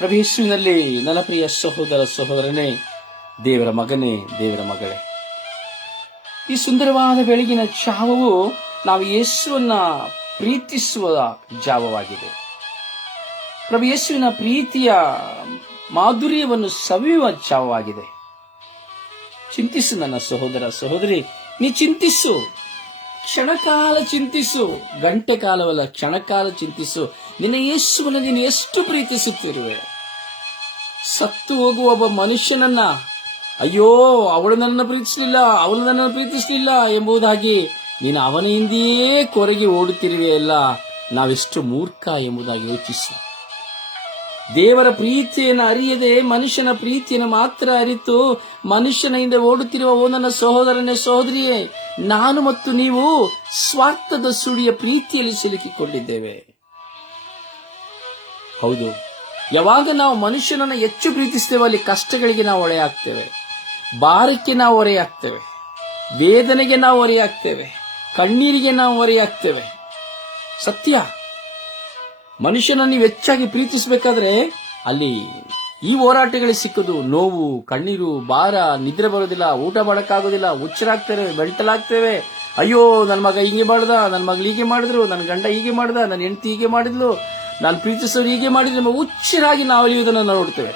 ಪ್ರಭು ಯೇಸುವಿನಲ್ಲಿ ನನ್ನ ಪ್ರಿಯ ಸಹೋದರ ಸಹೋದರನೇ, ದೇವರ ಮಗನೇ, ದೇವರ ಮಗಳೇ, ಈ ಸುಂದರವಾದ ಬೆಳಗಿನ ಜಾವವು ನಾವು ಯೇಸುವನ್ನ ಪ್ರೀತಿಸುವ ಜಾವವಾಗಿದೆ. ಪ್ರಭು ಯೇಸುವಿನ ಪ್ರೀತಿಯ ಮಾಧುರ್ಯವನ್ನು ಸವಿಯುವ ಜಾವವಾಗಿದೆ. ಚಿಂತಿಸು ನನ್ನ ಸಹೋದರ ಸಹೋದರಿ, ನೀ ಚಿಂತಿಸು, ಕ್ಷಣಕಾಲ ಚಿಂತಿಸು, ಗಂಟೆ ಕಾಲವಲ್ಲ, ಕ್ಷಣಕಾಲ ಚಿಂತಿಸು. ನಿನ್ನ ಯೇಸುವನ್ನು ನೀನು ಎಷ್ಟು ಪ್ರೀತಿಸುತ್ತಿರುವೆ. ಸತ್ತು ಹೋಗುವ ಒಬ್ಬ ಮನುಷ್ಯನನ್ನ, ಅಯ್ಯೋ ಅವಳು ನನ್ನನ್ನು ಪ್ರೀತಿಸಲಿಲ್ಲ, ಅವಳು ನನ್ನನ್ನು ಪ್ರೀತಿಸಲಿಲ್ಲ ಎಂಬುದಾಗಿ ನೀನು ಅವನ ಹಿಂದೆಯೇ ಕೊರಗಿ ಓಡುತ್ತಿರುವೆಯಲ್ಲ, ನಾವೆಷ್ಟು ಮೂರ್ಖ ಎಂಬುದಾಗಿ ಯೋಚಿಸು. ದೇವರ ಪ್ರೀತಿಯನ್ನು ಅರಿಯದೆ ಮನುಷ್ಯನ ಪ್ರೀತಿಯನ್ನು ಮಾತ್ರ ಅರಿತು ಮನುಷ್ಯನ ಹಿಂದೆ ಓಡುತ್ತಿರುವ ನನ್ನ ಸಹೋದರನೇ, ಸಹೋದರಿಯೇ, ನಾನು ಮತ್ತು ನೀವು ಸ್ವಾರ್ಥದ ಸುಳಿಯ ಪ್ರೀತಿಯಲ್ಲಿ ಸಿಲುಕಿಕೊಂಡಿದ್ದೇವೆ. ಹೌದು, ಯಾವಾಗ ನಾವು ಮನುಷ್ಯನನ್ನು ಹೆಚ್ಚು ಪ್ರೀತಿಸ್ತೇವೆ ಅಲ್ಲಿ ಕಷ್ಟಗಳಿಗೆ ನಾವು ಹೊರೆಯಾಗ್ತೇವೆ, ಭಾರಕ್ಕೆ ನಾವು ಹೊರೆಯಾಗ್ತೇವೆ, ವೇದನೆಗೆ ನಾವು ಹೊರೆಯಾಗ್ತೇವೆ, ಕಣ್ಣೀರಿಗೆ ನಾವು ಹೊರೆಯಾಗ್ತೇವೆ. ಸತ್ಯ, ಮನುಷ್ಯನನ್ನು ನೀವು ಹೆಚ್ಚಾಗಿ ಪ್ರೀತಿಸಬೇಕಾದ್ರೆ ಅಲ್ಲಿ ಈ ಹೋರಾಟಗಳಿಗೆ ಸಿಕ್ಕದು ನೋವು, ಕಣ್ಣೀರು, ಭಾರ, ನಿದ್ರೆ ಬರೋದಿಲ್ಲ, ಊಟ ಮಾಡಕ್ಕಾಗೋದಿಲ್ಲ, ಹುಚ್ಚರಾಗ್ತೇವೆ, ಬೆಂಟಲಾಗ್ತೇವೆ. ಅಯ್ಯೋ ನನ್ನ ಮಗ ಹೀಗೆ ಮಾಡ್ದ, ನನ್ನ ಮಗಳು ಹೀಗೆ ಮಾಡಿದ್ರು, ನನ್ನ ಗಂಡ ಹೀಗೆ ಮಾಡ್ದ, ನನ್ನ ಹೆಂಡತಿ ಹೀಗೆ ಮಾಡಿದ್ಲು, ನಾನು ಪ್ರೀತಿಸೋರು ಹೀಗೆ ಮಾಡಿದ್ರು, ಹುಚ್ಚರಾಗಿ ನಾವು ಅಲಿಯುವುದನ್ನು ನೋಡ್ತೇವೆ.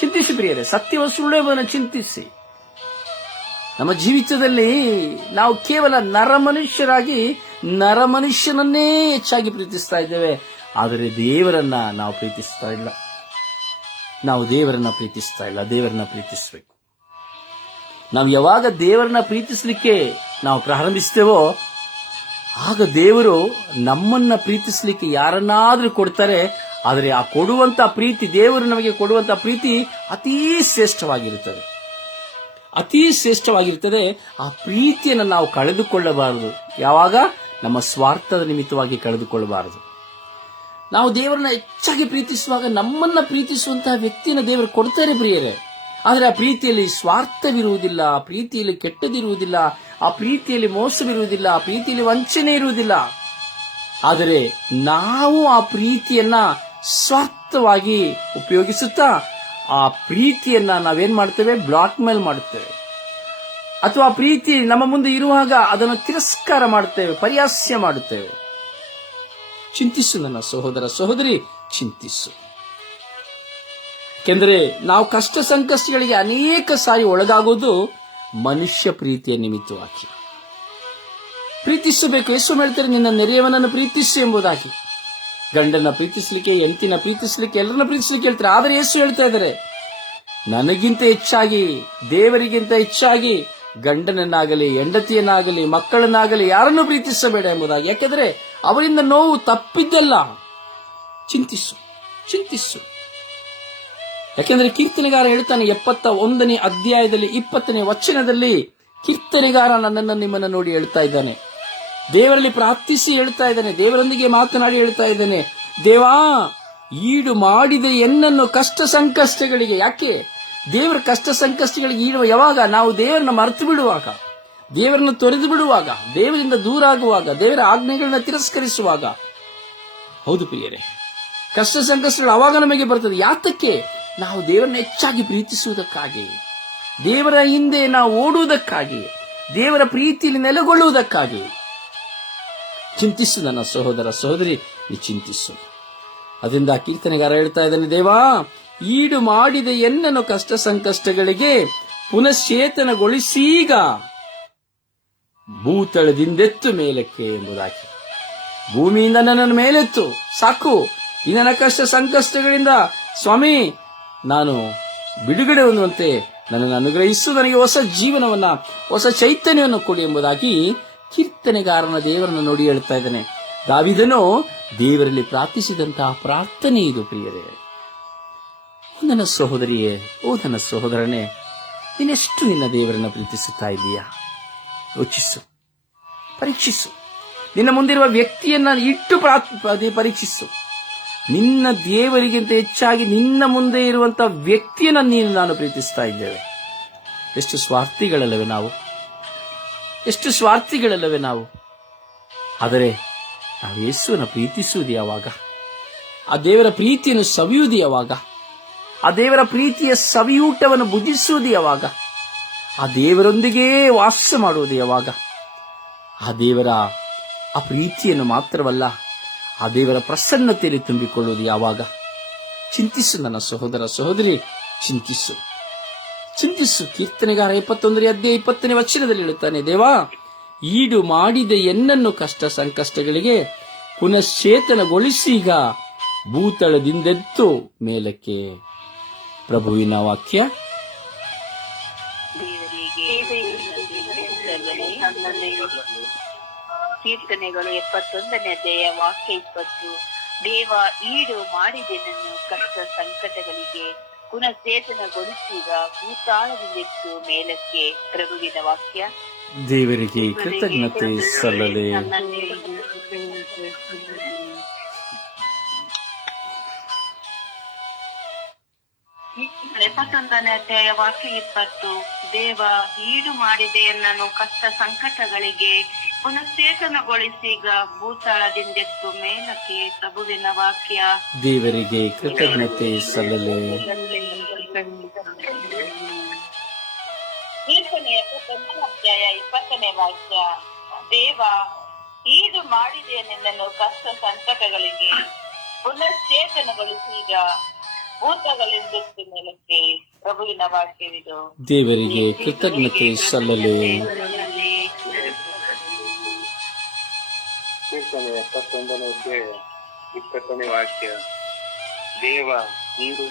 ಚಿಂತಿಸಿ ಪ್ರಿಯರೇ, ಸತ್ಯವ ಸುಳ್ಳೆಂಬುದನ್ನು ಚಿಂತಿಸಿ. ನಮ್ಮ ಜೀವಿತದಲ್ಲಿ ನಾವು ಕೇವಲ ನರಮನುಷ್ಯರಾಗಿ ನರಮನುಷ್ಯನನ್ನೇ ಹೆಚ್ಚಾಗಿ ಪ್ರೀತಿಸ್ತಾ ಇದ್ದೇವೆ, ಆದರೆ ದೇವರನ್ನ ನಾವು ಪ್ರೀತಿಸ್ತಾ ಇಲ್ಲ. ನಾವು ದೇವರನ್ನ ಪ್ರೀತಿಸ್ತಾ ಇಲ್ಲ. ದೇವರನ್ನ ಪ್ರೀತಿಸಬೇಕು. ನಾವು ಯಾವಾಗ ದೇವರನ್ನ ಪ್ರೀತಿಸಲಿಕ್ಕೆ ನಾವು ಪ್ರಾರಂಭಿಸ್ತೇವೋ ಆಗ ದೇವರು ನಮ್ಮನ್ನ ಪ್ರೀತಿಸಲಿಕ್ಕೆ ಯಾರನ್ನಾದ್ರೂ ಕೊಡ್ತಾರೆ. ಆದರೆ ಆ ಕೊಡುವಂತ ಪ್ರೀತಿ, ದೇವರು ನಮಗೆ ಕೊಡುವಂತ ಪ್ರೀತಿ ಅತೀ ಶ್ರೇಷ್ಠವಾಗಿರುತ್ತದೆ, ಅತೀ ಶ್ರೇಷ್ಠವಾಗಿರುತ್ತದೆ. ಆ ಪ್ರೀತಿಯನ್ನು ನಾವು ಕಳೆದುಕೊಳ್ಳಬಾರದು. ಯಾವಾಗ? ನಮ್ಮ ಸ್ವಾರ್ಥದ ನಿಮಿತ್ತವಾಗಿ ಕಳೆದುಕೊಳ್ಳಬಾರದು. ನಾವು ದೇವರನ್ನ ಹೆಚ್ಚಾಗಿ ಪ್ರೀತಿಸುವಾಗ ನಮ್ಮನ್ನ ಪ್ರೀತಿಸುವಂತಹ ವ್ಯಕ್ತಿಯನ್ನು ದೇವರು ಕೊಡ್ತಾರೆ ಪ್ರಿಯರೇ. ಆದರೆ ಆ ಪ್ರೀತಿಯಲ್ಲಿ ಸ್ವಾರ್ಥವಿರುವುದಿಲ್ಲ, ಆ ಪ್ರೀತಿಯಲ್ಲಿ ಕೆಟ್ಟದಿರುವುದಿಲ್ಲ, ಆ ಪ್ರೀತಿಯಲ್ಲಿ ಮೋಸವಿರುವುದಿಲ್ಲ, ಆ ಪ್ರೀತಿಯಲ್ಲಿ ವಂಚನೆ ಇರುವುದಿಲ್ಲ. ಆದರೆ ನಾವು ಆ ಪ್ರೀತಿಯನ್ನ ಸ್ವಾರ್ಥವಾಗಿ ಉಪಯೋಗಿಸುತ್ತಾ ಆ ಪ್ರೀತಿಯನ್ನ ನಾವೇನ್ ಮಾಡ್ತೇವೆ? ಬ್ಲಾಕ್ ಮೇಲ್ ಮಾಡುತ್ತೇವೆ. ಅಥವಾ ಪ್ರೀತಿ ನಮ್ಮ ಮುಂದೆ ಇರುವಾಗ ಅದನ್ನು ತಿರಸ್ಕಾರ ಮಾಡುತ್ತೇವೆ, ಪರಿಹಾಸ್ಯ ಮಾಡುತ್ತೇವೆ. ಚಿಂತಿಸು ನನ್ನ ಸಹೋದರ ಸಹೋದರಿ, ಚಿಂತಿಸು. ಯಾಕೆಂದರೆ ನಾವು ಕಷ್ಟ ಸಂಕಷ್ಟಗಳಿಗೆ ಅನೇಕ ಸಾರಿ ಒಳಗಾಗುವುದು ಮನುಷ್ಯ ಪ್ರೀತಿಯ ನಿಮಿತ್ತವಾಗಿ. ಪ್ರೀತಿಸಬೇಕು. ಯೇಸು ಹೇಳ್ತಾರೆ, ನಿನ್ನ ನೆರೆಯವನನ್ನು ಪ್ರೀತಿಸು ಎಂಬುದಾಗಿ. ಗಂಡನ ಪ್ರೀತಿಸಲಿಕ್ಕೆ, ಹೆಂಡತಿನ ಪ್ರೀತಿಸಲಿಕ್ಕೆ, ಎಲ್ಲರನ್ನ ಪ್ರೀತಿಸಲಿಕ್ಕೆ ಹೇಳ್ತಾರೆ. ಆದರೆ ಯೇಸು ಹೇಳ್ತಾ ಇದ್ದಾರೆ, ನನಗಿಂತ ಹೆಚ್ಚಾಗಿ, ದೇವರಿಗಿಂತ ಹೆಚ್ಚಾಗಿ ಗಂಡನನ್ನಾಗಲಿ, ಹೆಂಡತಿಯನ್ನಾಗಲಿ, ಮಕ್ಕಳನ್ನಾಗಲಿ ಯಾರನ್ನು ಪ್ರೀತಿಸಬೇಡ ಎಂಬುದಾಗಿ. ಯಾಕೆಂದರೆ ಅವರಿಂದ ನೋವು ತಪ್ಪಿದ್ದಲ್ಲ. ಚಿಂತಿಸು, ಚಿಂತಿಸು. ಯಾಕೆಂದರೆ ಕೀರ್ತನೆಗಾರ ಹೇಳ್ತಾನೆ 71ನೇ ಅಧ್ಯಾಯದಲ್ಲಿ 20ನೇ ವಚನದಲ್ಲಿ, ಕೀರ್ತನೆಗಾರ ನನ್ನನ್ನು ನಿಮ್ಮನ್ನು ನೋಡಿ ಹೇಳ್ತಾ ಇದ್ದಾನೆ, ದೇವರಲ್ಲಿ ಪ್ರಾರ್ಥಿಸಿ ಹೇಳ್ತಾ ಇದ್ದಾನೆ, ದೇವರೊಂದಿಗೆ ಮಾತನಾಡಿ ಹೇಳ್ತಾ ಇದ್ದಾನೆ, ದೇವಾ ಈಡು ಮಾಡಿದ ಎನ್ನನ್ನು ಕಷ್ಟ ಸಂಕಷ್ಟಗಳಿಗೆ. ಯಾಕೆ ದೇವರ ಕಷ್ಟ ಸಂಕಷ್ಟಗಳಿಗೆ ಈಡುವ? ಯಾವಾಗ? ನಾವು ದೇವರನ್ನ ಮರೆತು ಬಿಡುವಾಗ, ದೇವರನ್ನು ತೊರೆದು ಬಿಡುವಾಗ, ದೇವರಿಂದ ದೂರ ಆಗುವಾಗ, ದೇವರ ಆಜ್ಞೆಗಳನ್ನ ತಿರಸ್ಕರಿಸುವಾಗ. ಹೌದು ಪ್ರಿಯರೇ, ಕಷ್ಟ ಸಂಕಷ್ಟಗಳು ಅವಾಗ ನಮಗೆ ಬರ್ತದೆ. ಯಾತಕ್ಕೆ? ನಾವು ದೇವರನ್ನ ಹೆಚ್ಚಾಗಿ ಪ್ರೀತಿಸುವುದಕ್ಕಾಗಿ, ದೇವರ ಹಿಂದೆ ನಾವು ಓಡುವುದಕ್ಕಾಗಿ, ದೇವರ ಪ್ರೀತಿಯಲ್ಲಿ ನೆಲೆಗೊಳ್ಳುವುದಕ್ಕಾಗಿ. ಚಿಂತಿಸು ನನ್ನ ಸಹೋದರ ಸಹೋದರಿ, ನೀ ಚಿಂತಿಸು. ಅದರಿಂದ ಕೀರ್ತನೆಗಾರ ಹೇಳ್ತಾ ಇದ್ದಾನೆ, ದೇವಾ ಈಡು ಮಾಡಿದ ಎನ್ನನ್ನು ಕಷ್ಟ ಸಂಕಷ್ಟಗಳಿಗೆ ಪುನಶ್ಚೇತನಗೊಳಿಸೀಗ ಭೂತಳದಿಂದೆತ್ತು ಮೇಲಕ್ಕೆ ಎಂಬುದಾಗಿ. ಭೂಮಿಯಿಂದ ನನ್ನನ್ನು ಮೇಲೆತ್ತು, ಸಾಕು. ಈ ನನ್ನ ಕಷ್ಟ ಸಂಕಷ್ಟಗಳಿಂದ ಸ್ವಾಮಿ ನಾನು ಬಿಡುಗಡೆ ಹೊಂದುವಂತೆ ನನ್ನನ್ನು ಅನುಗ್ರಹಿಸು, ನನಗೆ ಹೊಸ ಜೀವನವನ್ನ, ಹೊಸ ಚೈತನ್ಯವನ್ನು ಕೊಡಿ ಎಂಬುದಾಗಿ ಕೀರ್ತನೆಗಾರನ ದೇವರನ್ನು ನೋಡಿ ಹೇಳ್ತಾ ಇದ್ದಾನೆ. ದಾವೀದನು ದೇವರಲ್ಲಿ ಪ್ರಾರ್ಥಿಸಿದಂತಹ ಪ್ರಾರ್ಥನೆ ಇದು ಪ್ರಿಯರೇ. ನನ್ನ ಸಹೋದರಿಯೇ, ಓ ನನ್ನ ಸಹೋದರನೇ, ನೀನೆಷ್ಟು ನಿನ್ನ ದೇವರನ್ನ ಪ್ರೀತಿಸುತ್ತಾ ಇದೀಯಾ? ಯೋಚಿಸು, ಪರೀಕ್ಷಿಸು. ನಿನ್ನ ಮುಂದಿರುವ ವ್ಯಕ್ತಿಯನ್ನ ಇಟ್ಟು ಪರೀಕ್ಷಿಸು. ನಿನ್ನ ದೇವರಿಗಿಂತ ಹೆಚ್ಚಾಗಿ ನಿನ್ನ ಮುಂದೆ ಇರುವಂತಹ ವ್ಯಕ್ತಿಯನ್ನು ನಾನು ಪ್ರೀತಿಸ್ತಾ ಇದ್ದೇವೆ. ಎಷ್ಟು ಸ್ವಾರ್ಥಿಗಳಲ್ಲವೇ ನಾವು, ಎಷ್ಟು ಸ್ವಾರ್ಥಿಗಳಲ್ಲವೇ ನಾವು. ಆದರೆ ನಾವು ಯೇಸುವನ್ನು ಪ್ರೀತಿಸುವುದು ಯಾವಾಗ? ಆ ದೇವರ ಪ್ರೀತಿಯನ್ನು ಸವಿಯುವುದು ಯಾವಾಗ? ಆ ದೇವರ ಪ್ರೀತಿಯ ಸವಿಯೂಟವನ್ನು ಭುಜಿಸುವುದು ಯಾವಾಗ? ಆ ದೇವರೊಂದಿಗೇ ವಾಸ ಮಾಡುವುದು ಯಾವಾಗ? ಆ ದೇವರ ಆ ಪ್ರೀತಿಯನ್ನು ಮಾತ್ರವಲ್ಲ, ಆ ದೇವರ ಪ್ರಸನ್ನತೆಯಲ್ಲಿ ತುಂಬಿಕೊಳ್ಳುವುದು ಯಾವಾಗ? ಚಿಂತಿಸು ನನ್ನ ಸಹೋದರ ಸಹೋದರಿ, ಚಿಂತಿಸು. ಕೀರ್ತನೆಗಾರ 21ನೇ ಅಧ್ಯಾಯ 20ನೇ ವಚನದಲ್ಲಿ ಹೇಳುತ್ತಾನೆ, ದೇವಾ ಈಡು ಮಾಡಿದ ಎನ್ನನ್ನು ಕಷ್ಟ ಸಂಕಷ್ಟಗಳಿಗೆ ಪುನಶ್ಚೇತನಗೊಳಿಸೀಗ ಭೂತಳದಿಂದೆದ್ದು ಮೇಲಕ್ಕೆ. ಪ್ರಭುವಿನ ವಾಕ್ಯ. ಕೀರ್ತನೆಗಳು 71ನೇ ಅಧ್ಯಾಯ ವಾಕ್ಯ 20. ದೇವ ಈಡು ಮಾಡಿದೆನನ್ನು ಕಷ್ಟ ಸಂಕಟಗಳಿಗೆ ಪುನಶ್ಚೇತನಗೊಳಿಸಿದ ಭೂತಾಳದಿಂದೆತ್ತು ಮೇಲಕ್ಕೆ. ಪ್ರಭುವಿನ ವಾಕ್ಯ. ದೇವರಿಗೆ ಕೃತಜ್ಞತೆ ಸಲ್ಲಲಿ. ಕೀರ್ತನೆ 71ನೇ ಅಧ್ಯಾಯ ವಾಕ್ಯ 20. ದೇವ ಈಡು ಮಾಡಿದೆ ಎನ್ನನ್ನು ಕಷ್ಟ ಸಂಕಟಗಳಿಗೆ ಪುನಶ್ಚೇತನಗೊಳಿಸೀಗ ಭೂತಾಳದಿಂದೆತ್ತು ಮೇಲಕ್ಕೆ. ಪ್ರಭುವಿನ ವಾಕ್ಯ. ದೇವರಿಗೆ ಕೃತಜ್ಞತೆ ಸಲ್ಲಲಿ. ಕೀರ್ತನೆ 71ನೇ ಅಧ್ಯಾಯ 20ನೇ ವಾಕ್ಯ. ದೇವ ಈಡು ಮಾಡಿದೆ ನಿನ್ನನ್ನು ಕಷ್ಟ ಸಂಕಟಗಳಿಗೆ ಪುನಶ್ಚೇತನಗೊಳಿಸೀಗ ಭೂತಗಳಿಂದೆತ್ತು ಮೇಲಕ್ಕೆ. ಪ್ರಭುವಿನ ವಾಕ್ಯವಿದು. ದೇವರಿಗೆ ಕೃತಜ್ಞತೆ ಸಲ್ಲಲಿ. ಕೀರ್ತನೆ 71ನೇ ಅಧ್ಯಾಯ 20ನೇ ವಾಕ್ಯ. ದೇವ ಈಡು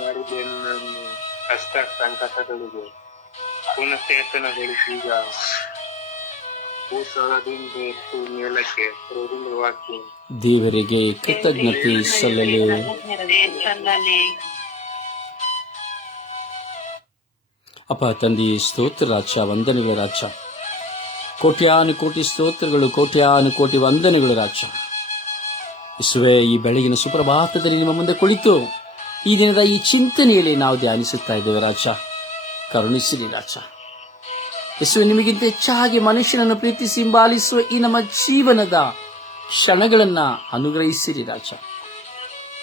ಮಾಡಿದೆ ನನ್ನನ್ನು ಕಷ್ಟ ಸಂಕಟಗಳಿಗೆ ಪುನಶ್ಚೇತನಗೊಳಿಸೀಗ ಭೂತಳದಿಂದ ಎತ್ತು ಮೇಲಕ್ಕೆ. ಪ್ರಭುವಿನ ವಾಕ್ಯ. ದೇವರಿಗೆ ಕೃತಜ್ಞತೆ ಸಲ್ಲಲಿ. ಅಪ್ಪ ತಂದೆ, ಸ್ತೋತ್ರ ರಾಜ, ವಂದನೆಗಳ ರಾಜ. ಕೋಟ್ಯಾನುಕೋಟಿ ಸ್ತೋತ್ರಗಳು, ಕೋಟ್ಯಾನುಕೋಟಿ ವಂದನೆಗಳು ರಾಜ. ಯೇಸುವೇ, ಈ ಬೆಳಗಿನ ಸುಪ್ರಭಾತದಲ್ಲಿ ನಿಮ್ಮ ಮುಂದೆ ಕುಳಿತು ಈ ದಿನದ ಈ ಚಿಂತನೆಯಲ್ಲಿ ನಾವು ಧ್ಯಾನಿಸುತ್ತಾ ಇದ್ದೇವೆ ರಾಜ. ಕರುಣಿಸಿರಿ ರಾಜ. ಯೇಸುವೆ, ನಿಮಗಿಂತ ಹೆಚ್ಚಾಗಿ ಮನುಷ್ಯನನ್ನು ಪ್ರೀತಿಸಿ ಹಿಂಬಾಲಿಸುವ ಈ ನಮ್ಮ ಜೀವನದ ಕ್ಷಣಗಳನ್ನ ಅನುಗ್ರಹಿಸಿರಿ ರಾಜ.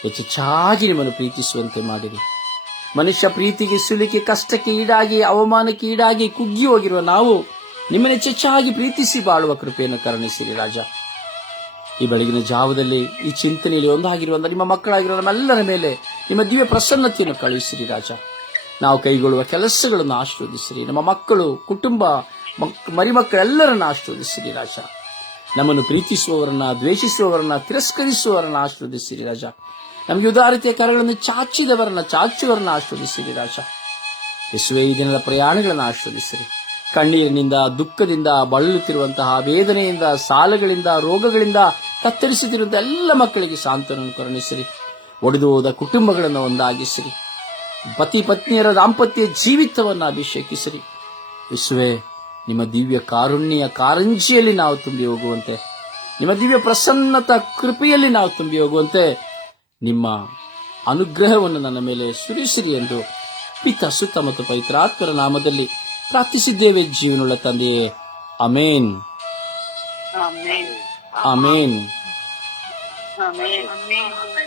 ಹೆಚ್ಚೆಚ್ಚಾಗಿ ನಿಮ್ಮನ್ನು ಪ್ರೀತಿಸುವಂತೆ ಮಾಡಿರಿ. ಮನುಷ್ಯ ಪ್ರೀತಿಗೆ, ಸುಲಿಗೆ, ಕಷ್ಟಕ್ಕೆ ಈಡಾಗಿ, ಅವಮಾನಕ್ಕೆ ಈಡಾಗಿ ಕುಗ್ಗಿ ಹೋಗಿರುವ ನಾವು ನಿಮ್ಮನ್ನು ಹೆಚ್ಚೆಚ್ಚಾಗಿ ಪ್ರೀತಿಸಿ ಬಾಳುವ ಕೃಪೆಯನ್ನು ಕರುಣಿಸಿರಿ ರಾಜ. ಈ ಬೆಳಗಿನ ಜಾವದಲ್ಲಿ ಈ ಚಿಂತನೆಯಲ್ಲಿ ಒಂದಾಗಿರುವಂಥ ನಿಮ್ಮ ಮಕ್ಕಳಾಗಿರುವ ನಮ್ಮೆಲ್ಲರ ಮೇಲೆ ನಿಮ್ಮ ದಿವ್ಯ ಪ್ರಸನ್ನತೆಯನ್ನು ಕಳುಹಿಸಿರಿ ರಾಜ. ನಾವು ಕೈಗೊಳ್ಳುವ ಕೆಲಸಗಳನ್ನು ಆಶೀರ್ವದಿಸಿರಿ. ನಮ್ಮ ಮಕ್ಕಳು, ಕುಟುಂಬ, ಮರಿಮಕ್ಕಳೆಲ್ಲರನ್ನು ಆಶೀರ್ವದಿಸಿರಿ ರಾಜ. ನಮ್ಮನ್ನು ಪ್ರೀತಿಸುವವರನ್ನ, ದ್ವೇಷಿಸುವವರನ್ನ, ತಿರಸ್ಕರಿಸುವವರನ್ನ ಆಶೀರ್ವದಿಸಿರಿ ರಾಜ. ನಮಗೆ ಉದಾರತೆಯ ಕರಗಳನ್ನು ಚಾಚುವವರನ್ನ ಆಶೀರ್ವದಿಸಿರಿ ರಾಜ. ಯೇಸುವೇ, ಈ ದಿನದ ಪ್ರಯಾಣಗಳನ್ನು ಆಶೀರ್ವದಿಸಿರಿ. ಕಣ್ಣೀರಿನಿಂದ, ದುಃಖದಿಂದ ಬಳಲುತ್ತಿರುವಂತಹ, ವೇದನೆಯಿಂದ, ಸಾಲಗಳಿಂದ, ರೋಗಗಳಿಂದ ಕತ್ತರಿಸುತ್ತಿರುವಂತಹ ಎಲ್ಲ ಮಕ್ಕಳಿಗೆ ಸಾಂತ್ವನವನ್ನು ಕರುಣಿಸಿರಿ. ಒಡೆದು ಹೋದ ಕುಟುಂಬಗಳನ್ನು ಒಂದಾಗಿಸಿರಿ. ಪತಿ ಪತ್ನಿಯರ ದಾಂಪತ್ಯ ಜೀವಿತವನ್ನು ಅಭಿಷೇಕಿಸಿರಿ. ಯೇಸುವೇ, ನಿಮ್ಮ ದಿವ್ಯ ಕಾರುಣ್ಯ ಕಾರಂಜಿಯಲ್ಲಿ ನಾವು ತುಂಬಿ ಹೋಗುವಂತೆ, ನಿಮ್ಮ ದಿವ್ಯ ಪ್ರಸನ್ನತ ಕೃಪೆಯಲ್ಲಿ ನಾವು ತುಂಬಿ ಹೋಗುವಂತೆ ನಿಮ್ಮ ಅನುಗ್ರಹವನ್ನು ನನ್ನ ಮೇಲೆ ಸುರಿಸಿರಿ ಎಂದು ಪಿತ, ಸುತ್ತ ಮತ್ತು ಪವಿತ್ರಾತ್ಮರ ನಾಮದಲ್ಲಿ ಪ್ರಾರ್ಥಿಸಿದ್ದೇವೆ ಜೀವನುಳ್ಳ ತಂದೆಯೇ. ಆಮೇನ್. ಆಮೇನ್. ಆಮೇನ್. ಆಮೇನ್.